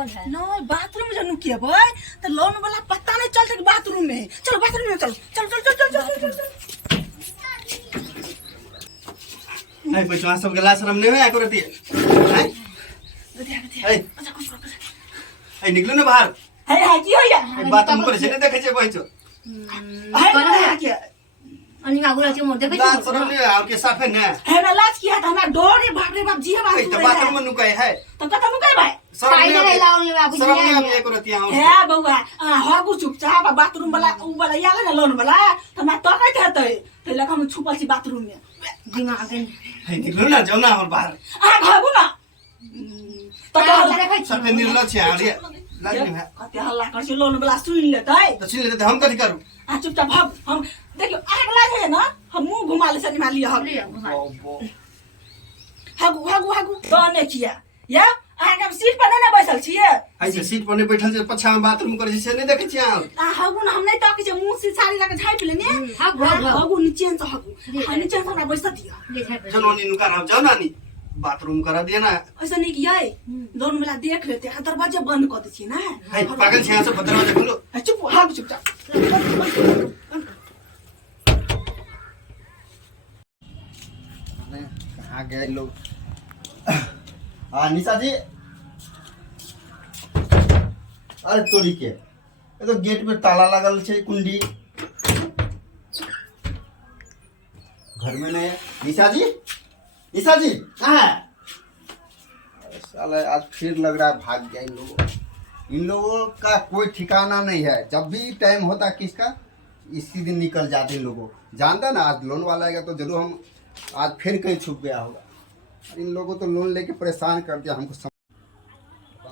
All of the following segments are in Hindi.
कौन है नहीं बाथरूम में जानू किया भाई तो लोन वाला पता नहीं चलता कि बाथरूम में चलो बाथरूम में चलो चल चल चल चल चल चल नहीं पैसा सब गिलास रमने में आको रहती है आई निकलो ना बाहर है की हो या बाथरूम पर से नहीं देखे छे पैसा है क्या अनि आगुला चाहिँ म देखे लाज शरम नहीं और के साफ है ना है ना लाज किया था हमारा डोर है बाप रे बाप जी है तो बाथरूम में नुकाए है तो कता नुकाए भाई शरम फाइदा नहीं लाउने बाबु शरम नहीं आप ये को रहती है है बउआ हगु चुपचाप बाथरूम वाला उ वाला याले ना लोन वाला तो मैं तो कहते हते ते लगा हम छुपल छी बाथरूम में दिमाग है है निकलो ना जाओ ना और बाहर घरबु ना तो देखे सब पे निर्लज छे अरे लाज नहीं है कते हल्ला कर छी लोन वाला सुन लेतै तो छीन लेते हम कथि करू चुपचाप हम देखियो आग लाग है ना हम मुंह घुमा ले सनी मार लिया हम हगु हगु हगु बने किया या आगे हम सीट पर ना बैसल छिए ऐसे सीट पर नहीं बैठल से पछा में बाथरूम करे से नहीं देखे छी हगु ना हम नहीं ताकि छै मुंह से साड़ी लगा झाइप लेने हगु नीचे से हगु नीचे से ना बैसा दिया चलो नी नुका रहो जाओ ना नी बाथरूम करा दिया ना ऐसा नहीं किया है दोनों मिला देख लेते हैं दरवाजा बंद कर दीजिए ना है पागल छे से दरवाजा खोलो चुप हां चुपचाप कहाँ गए लोग निशा जी अरे तोरी के ये तो गेट पे ताला लगल छे कुंडी घर में नहीं है निशा जी कहाँ है साला आज फिर लग रहा है भाग गया इन लोगों का कोई ठिकाना नहीं है जब भी टाइम होता किसका इसी दिन निकल जाते इन लोगों जानता ना आज लोन वाला आएगा तो जरूर हम आज फिर कहीं छुप गया होगा इन लोगों तो लोन लेके परेशान कर दिया हमको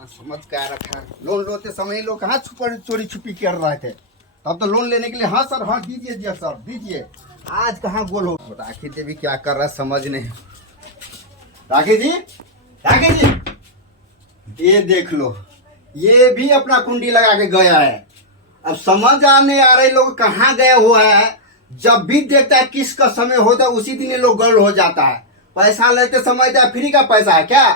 समझ क्या रखा है लोन लेते समय लोग कहाँ चोरी छुपी कर रहे थे तब तो लोन लेने के लिए हाँ सर हाँ दीजिए सर दीजिए आज कहाँ गोल हो राखी देवी क्या कर रहा है समझ नहीं राखी जी ये देख लो ये भी अपना कुंडी लगा के गया है अब समझ आने आ रहे लोग कहाँ गया हुआ है जब भी देखता है किसका समय होता है उसी दिन ये लोग गर्ल हो जाता है पैसा लेते समझता है फ्री का पैसा है क्या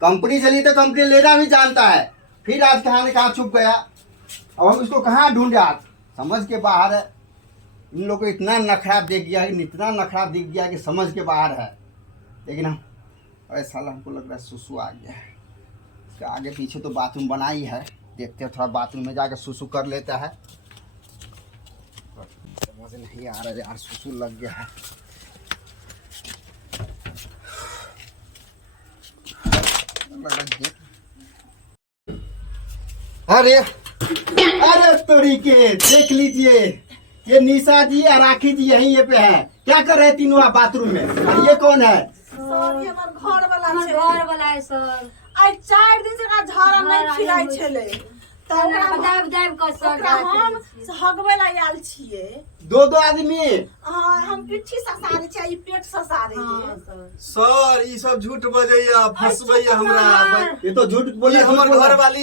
कंपनी से ली तो कंपनी लेना भी जानता है फिर आज कहाँ छुप गया अब हम इसको कहाँ ढूंढे आज समझ के बाहर है इन लोग को इतना नखरा देख गया कि समझ के बाहर है लेकिन हम अरे साला हमको लग रहा है सुसु आ गया है इसका आगे पीछे तो बाथरूम बना ही है देखते हैं थोड़ा बाथरूम में जाकर सुसु कर लेता है समझ नहीं आ रहा है यार सुसु लग गया है अरे तोरी के देख लीजिए ये निशा जी और राखी जी यहीं पे है क्या कर रहे हैं तीनों आप बाथरूम में और ये कौन है सर ये हमर घर वाला हमर घर वाला है सर आज 4 दिन से का झाड़ा नहीं खिलाइ छले त ओकरा दाब कर सर हम हगवे ला आयल छिए दो आदमी हां हम पिठी ससारे छै ई पेट ससारे सर ई सब झूठ बजैया फसबैया हमरा ये तो झूठ बोले हमर घर वाली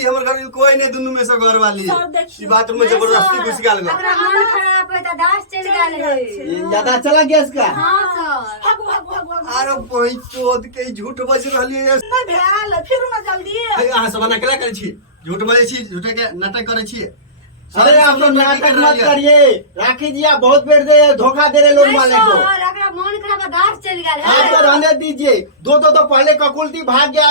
कोई नहीं दुनु में से घर वाली ई बात में जबरदस्ती घुस गेल ओकरा मन खराब है त दास चल गेल है ज्यादा चला गया इसका हां सर हगु अरे कोई चोद के झूठ बज रहली है नहीं भेल फिर ना जल्दी अहाँ सब ना केला करै छी झूठ बजै छी झूठे के नाटक करै छी अरे आप लोग नाटक मत करिए राखी जी आप बहुत बेर दे धोखा दे रहे लोग वाले को मन खराब दास चल गया आप तो रहने दीजिए दो तो पहले ककुलती भाग गया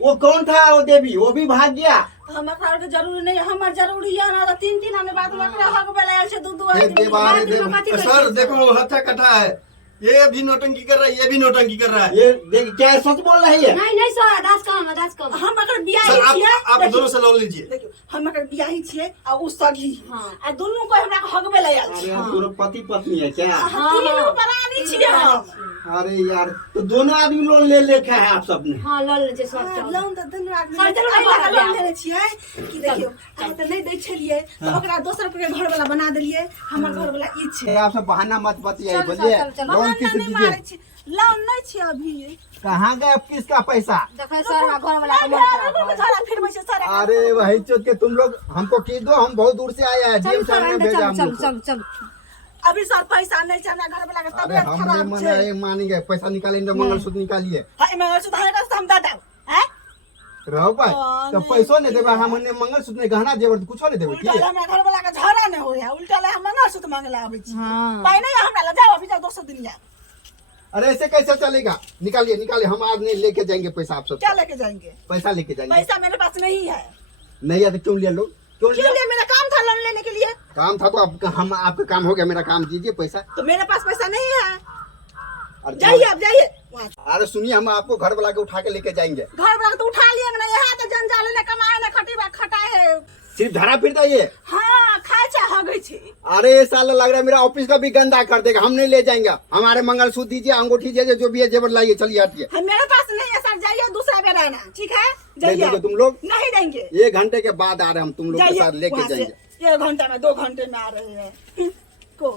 वो कौन था वो देवी वो भी भाग गया हमरा के जरूरी नहीं हमर जरूरी है ना 3 आने बाद ओकरा हग बेला से दू सर देखो हत्या कथा है ये भी नौटंकी कर रहा है ये भी नौटंकी कर रहा है ये देख क्या सच बोल रही है नहीं सर दास कम हम अगर बियाही छिए आप दोनों से लौट लीजिए देखियो हम अगर बियाही छिए आ उ सगी आ दोनों को हमरा के हगबे ले आयल अरे हम दोनों पति पत्नी है क्या तीनों परानी छिए हम अरे यार तो दोनों आदमी लोन ले लेके है आप सबने हां लोन ले सब लोन त दोनों आदमी लोन ले छिए कि देखियो हम त नहीं दै छलिए तो ओकरा दोसर के घर वाला बना देलिए हमर घर वाला ई छै आप सब बहाना मत बतियाइए बोलिए लोन किस दीजिए लोन नहीं छै अभी कहाँ गए अब किसका पैसा देखो सर घर वाला का मन खराब फिर मैं सर अरे वही चोट के तुम लोग हमको की दो हम बहुत दूर से आए हैं डीएम सर ने भेजा हम लोग चल अभी सर पैसा नहीं छै हमरा घर वाला के अरे तबियत हम खराब नहीं छै मानेंगे पैसा निकालेंगे मंगलसूत्र निकालिए हाय मंगलसूत्र है हम दादा हैं रहो भाई तो नहीं। पैसों नहीं देबे हमने मंगलसूत्र नहीं गहना जेवर कुछ नहीं देबे उल्टा की ले हमरा घर वाला के झगड़ा नहीं होया उल्टा ले हम मंगलसूत्र मांगला आबै छी हाँ। पाई नहीं हमरा ले जाओ अभी जाओ दोसर दिन जाओ अरे ऐसे कैसे चलेगा निकालिए निकालिए हम आज नहीं लेके जाएंगे पैसा आप सब क्या लेके जाएंगे पैसा लेके जाएंगे पैसा मेरे पास नहीं है नहीं है तो क्यों लिया लोग क्यों क्यों लिया लिए मेरा काम था लोन लेने के लिए काम था तो हम आपका काम हो गया मेरा काम दीजिए पैसा तो मेरे पास पैसा नहीं है और जाइए अब जाइए वहाँ से। अरे सुनिए हम आपको घर वाला के उठा के लेके जाएंगे घर वाला तो उठा लिए ना यहाँ तो जंजाल ने कमाए ना खटाए है सिर्फ धरा फिरता ये हाँ खाए छे हगै छे अरे ये साला लग रहा है मेरा ऑफिस का भी गंदा कर देगा हम नहीं ले जाएंगे हमारे मंगलसूत्र दीजिए अंगूठी दीजिए जो भी है जेवर लाइए चलिए हटिए हम मेरे पास नहीं है सर जाइए दूसरा बेर आना ठीक है नहीं जाइए दोगे तुम लोग नहीं देंगे 1 घंटे के बाद आ रहे हैं हम तुम लोग के जाइए साथ लेके वहाँ से। जाएंगे 1 घंटे में 2 घंटे में आ रहे हैं